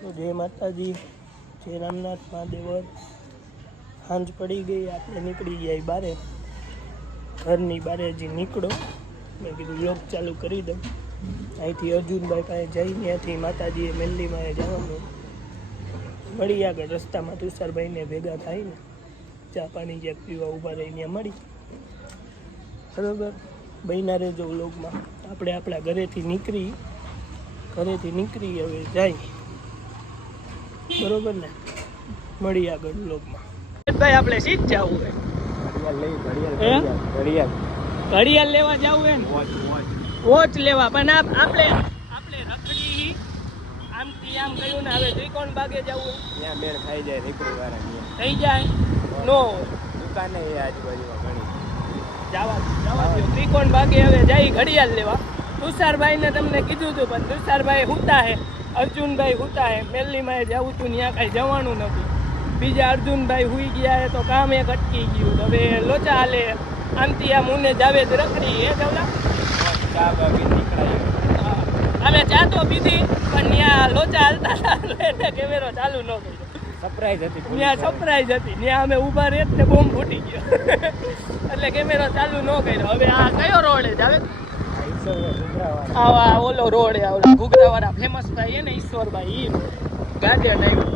તો જય માતાજી, જય રામનાથ મહાદેવર. સાંજ પડી ગઈ, આપણે નીકળી ગયા બારે, ઘરની બારે હજી નીકળો. મેં કીધું વ્લોગ ચાલુ કરી દઉં. અહીંથી અર્જુનભાઈ પાસે જઈ, ત્યાંથી માતાજીએ મેલ્લીમાં જવાનું. મળી આગળ રસ્તામાં તુષારભાઈને ભેગા થાય ને, ચા પાણી જ્યાં પીવા ઊભા રહી ત્યાં મળી. બરાબર, બન્યા રહેજો વ્લોગમાં. આપણે આપણા ઘરેથી નીકળી હવે જાય. બરોબર ને, મળી આગળ વ્લોગમાં. ભાઈ આપણે સીધ જવું ઘડિયાળ લેવા જવું હે ને, વોચ લેવા. પણ આપણે રખડી આમથી આમ કહ્યું ને, હવે ત્રિકોણ બાગે જવું ત્યાં મેળ થઈ જાય, રેકડી વાળા થઈ જાય નો દુકાને આજુબાજુમાં ઘણી જવા દો. ત્રિકોણ બાગે હવે જાય ઘડિયાળ લેવા. તુષારભાઈને તમને કીધું હતું, પણ તુષારભાઈ હુતા હે, અર્જુનભાઈ હુતા હે. મેલ્લીમાં જવું હતું, ત્યાં કાંઈ જવાનું નથી. બીજા અર્જુનભાઈ હુઈ ગયા હે, તો કામ એક અટકી ગયું. હવે લોચા હાલે આમથી આમ મુને જાવેદ રખડી હે જવલા ચા નીકળાય. અમે ચા તો પીધી, પણ ત્યાં લોચા હાલતા એટલે કેમેરો ચાલુ ન કર્યો. સરપ્રાઈઝ હતી, ત્યાં સરપ્રાઈઝ હતી. ત્યાં અમે ઊભા રહે ને બોમ્બ ફૂટી ગયો એટલે કેમેરો ચાલુ ન કર્યો. હવે આ કયો રોડ જાવે? આવા ઓલો રોડ આવડે ઘૂઘરા વાળા ફેમસ ભાઈ ને ઈશ્વરભાઈ, ગાર્ડન આવ્યું.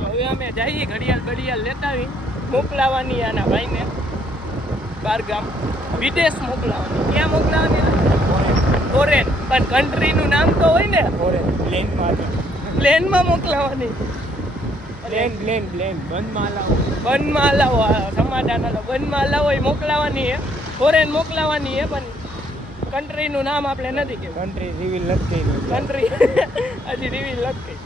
હવે અમે જઈએ ઘડિયાળ લેતા આવી, મોકલાવાની આના ભાઈને બારગામ, વિદેશ મોકલાવાની. ક્યાં મોકલાવાની? ફોરેન. પણ કન્ટ્રીનું નામ તો હોય ને, ફોરેન. પ્લેનમાં મોકલાવાની. પ્લેન બંધમાં લાવો સમાધાન બંધમાં લાવો એ મોકલાવાની હે, ફોરેન મોકલાવાની હે. પણ કન્ટ્રીનું નામ આપણે નથી કે કન્ટ્રી રિવીલ નથી કન્ટ્રી હજી રિવીલ નથી.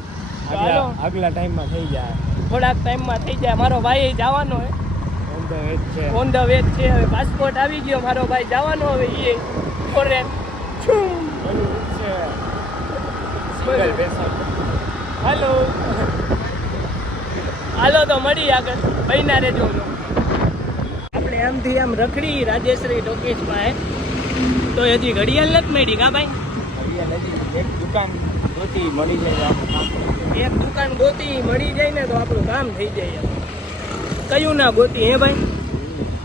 ચાલો આગલા ટાઈમમાં થઈ જાય, થોડાક ટાઈમમાં થઈ જાય. મારો ભાઈ જવાનો હે, ઓન ધ વે છે. હવે પાસપોર્ટ આવી ગયો, મારો ભાઈ જવાનો હવે એ ફોરેન. હાલો હાલો તો મળી આગળ, બન્યા રહેજો. આપણે આમથી આમ રખડી રાજેશ્રી ટોકીઝ પાસે, તો હજી ઘડિયાળ નથી મળી કા ભાઈ? એક દુકાન ગોતી મળી જાય, એક દુકાન ગોતી મળી જાય ને તો આપણું કામ થઈ જાય. કયું ના ગોતી હે ભાઈ?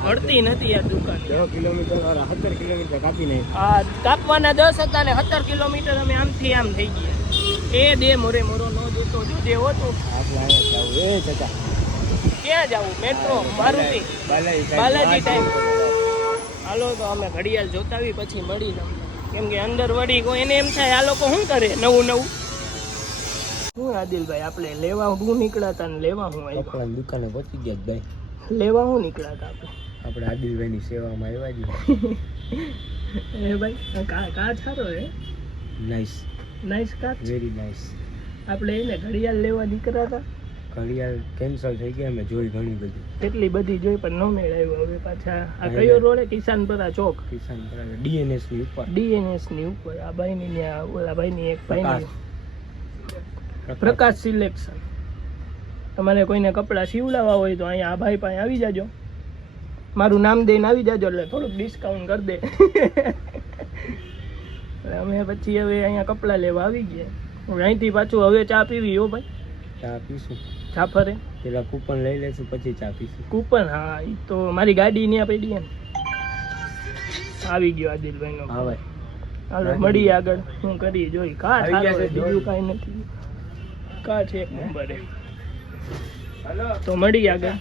મળતી નથી આ દુકાન. 10 કિલોમીટર 17 કિલોમીટર કાપી નહીં. હા, કાપવાના 10 હતા ને 17 કિલોમીટર અમે આમથી આમ થઈ ગયા. એ દે મોરે મોરો નો દેતો જો દેવો તો ક્યાં જવું? Metro, Maruti, Balaji time. હાલો તો અમે ઘડિયાળ જોતાવી પછી મળી તમને, કેમ કે અંદર વળી કોઈ એને એમ થાય આ લોકો શું કરે નવું. શું આદિલભાઈ આપણે લેવા હું નીકળાતા ને લેવા હું આવ્યા? દુકાને પહોંચી ગયા ભાઈ. લેવા હું નીકળાતા આપણે આદિલભાઈની સેવામાં આવ્યા છીએ. એ ભાઈ કાચ સારો હે, નાઈસ કાચ, વેરી નાઈસ. આપણે એને ઘડિયાળ લેવા નીકળ્યા હતા, ઘડિયાળ કેન્સલ થઈ ગયા. અમે જોઈ ઘણી બધી, કેટલી બધી જોઈ પણ ન મેળ આવ્યો. હવે પાછા આ કયો રોડ? કિસાનપરા ચોક, કિસાનપરા ડીએનએસ ની ઉપર આ ભાઈની ત્યાં ઓલા ભાઈની એક ભાઈની પ્રકાશ સિલેક્શન. તમારે કોઈને કપડાં સીવડાવવા હોય તો અહીંયા આ ભાઈ પાસે આવી જાજો, મારું નામ દઈને આવી જાજો એટલે થોડુંક ડિસ્કાઉન્ટ કરી દે. અમે પછી હવે અહીંયા કપડાં લેવા આવી ગયા. અહીંથી પાછું હવે ચા પીવી હો ભાઈ? ચા પીશું, ચા ફરે પેલા કૂપન લઈ લેશું પછી ચા પીશું. કૂપન? હા, એ તો મારી ગાડી ત્યાં પડી ને. આવી ગયો આદિલભાઈ નો. હા ભાઈ, હાલો મળી આગળ. શું કરી જોઈ કા બીજું કાંઈ નથી, કા છે એક નંબરે. તો મળી આગળ.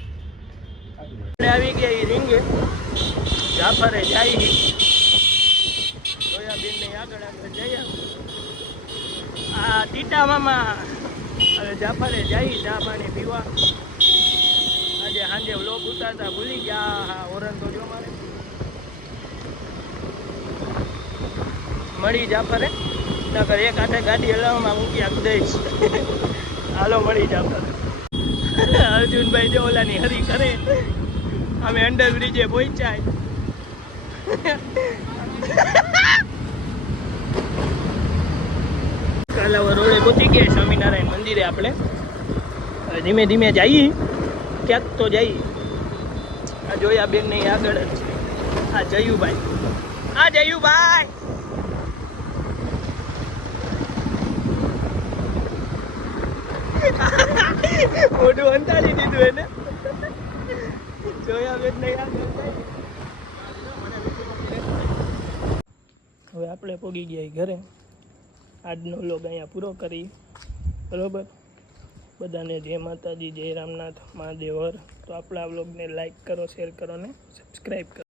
આવી ગયા એ રીંગે જાફરે જાય, જોયા બેન ને આગળ જઈએ. આ ટીટા મામા હવે જાફરે જાય ચા પાણી પીવા. આજે સાંજે વ્લોગ ઉતારતા ભૂલી ગયા. હા, ઓરન તો જો મારે મળી જાફરે, નકર એક હાથે ગાડી હલાવવામાં મૂકી આપ દઈશ. હાલો મળી જાફરે. અર્જુનભાઈ જો ઓલાની હરી કરે. અમે અંડરબ્રિજે પહોંચ્યા. કાલાવર રોડે પહોંચી ગયા, સ્વામિનારાયણ મંદિરે. આપણે ધીમે ધીમે જઈએ, ક્યાંક તો જઈએ. આ જોયા બેન ને આગળ જ છે આ જયુભાઈ. મોઢું અંતાડી દીધું એને જોયા વેદ નહીં હવે આપણે પોગી ગયા ઘરે આજનો વ્લોગ અહીંયા પૂરો કરી બરોબર બધાને જય માતાજી જય રામનાથ મહાદેવર તો આપણા વ્લોગને લાઈક કરો શેર કરો ને સબસ્ક્રાઈબ કરો